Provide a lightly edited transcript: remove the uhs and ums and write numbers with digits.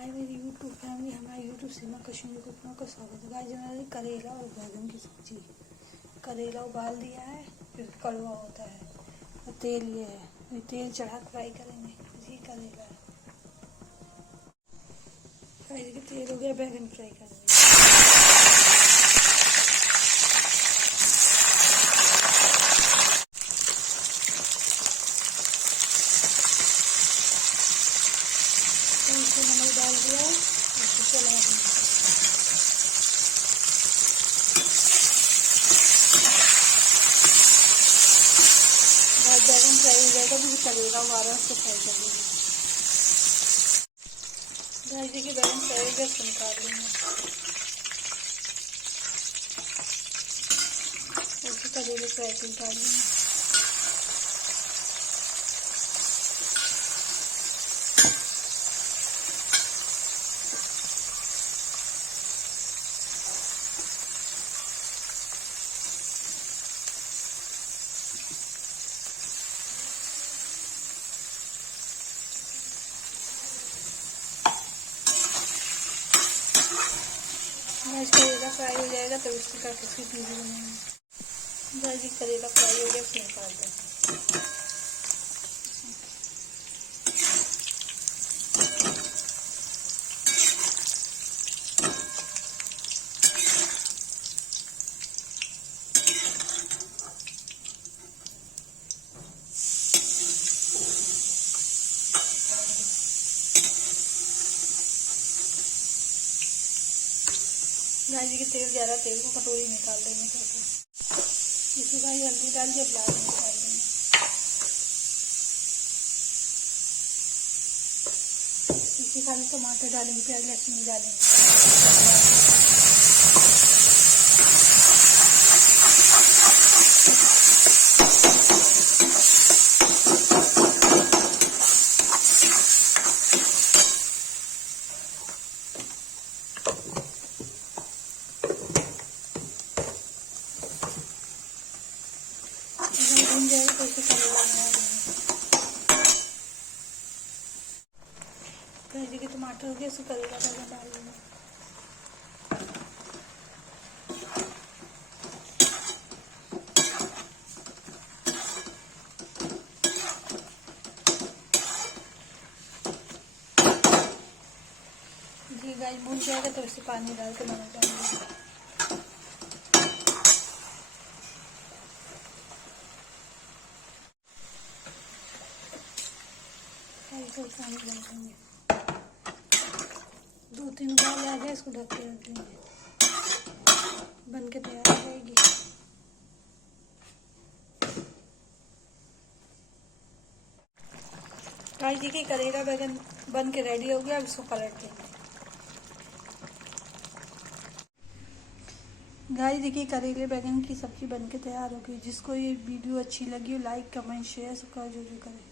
हाय मेरी YouTube family, हमारे YouTube सीमा Kashmiri cooking का स्वागत है। गाइस मैंने करेला और बैगन की सब्जी, करेला उबाल दिया है, फिर कड़वा होता है और तेल ये है, तेल चढ़ा फ्राई करेंगे। ये करेला है, फ्राई के तेल हो गया, बैगन फ्राई करेंगे। इसमें नमक डाल दिया, इसको चला देंगे। बैगन फ्राई हो जाएगा, फिर करेला उबाला उसको फ्राई कर देंगे। गाइस देखिए बैगन फ्राई हो गया, इसको निकाल लेंगे। उसको करेले फ्राई कर निकाल लेंगे। गाइस करेला फ्राई हो जाएगा तो इसकी काट इसकी प्यूरी बनाएंगे। गाइस करेला फ्राई हो गया, फिर निकाल देंगे। गाइस के तेल ज़्यादा, तेल को कटोरी निकाल देंगे। कैसे इसमें गाइस हल्दी डाल के प्याज निकाल देंगे। इसी खाली टमाटर डालेंगे, प्याज लहसुन डालेंगे। भून जाएगा तो इसे करेला बना देंगे। के टमाटर हो गया, इसको करेला बैगन डाल देंगे। जी गाइस भून जाएगा तो इसे पानी डाल के नमक डाल देंगे। पानी डाल देंगे। 2-3 उबाल आ जाए, इसको ढक के रख देंगे। बन के तैयार हो जाएगी। गाइस देखिए करेला बैगन बन के रेडी हो गया, अब इसको पलट देंगे। गाइस देखिए करेले बैगन की सब्जी बन के तैयार हो गई। जिसको ये वीडियो अच्छी लगी हो, लाइक कमेंट शेयर सब्सक्राइब जरूर करें।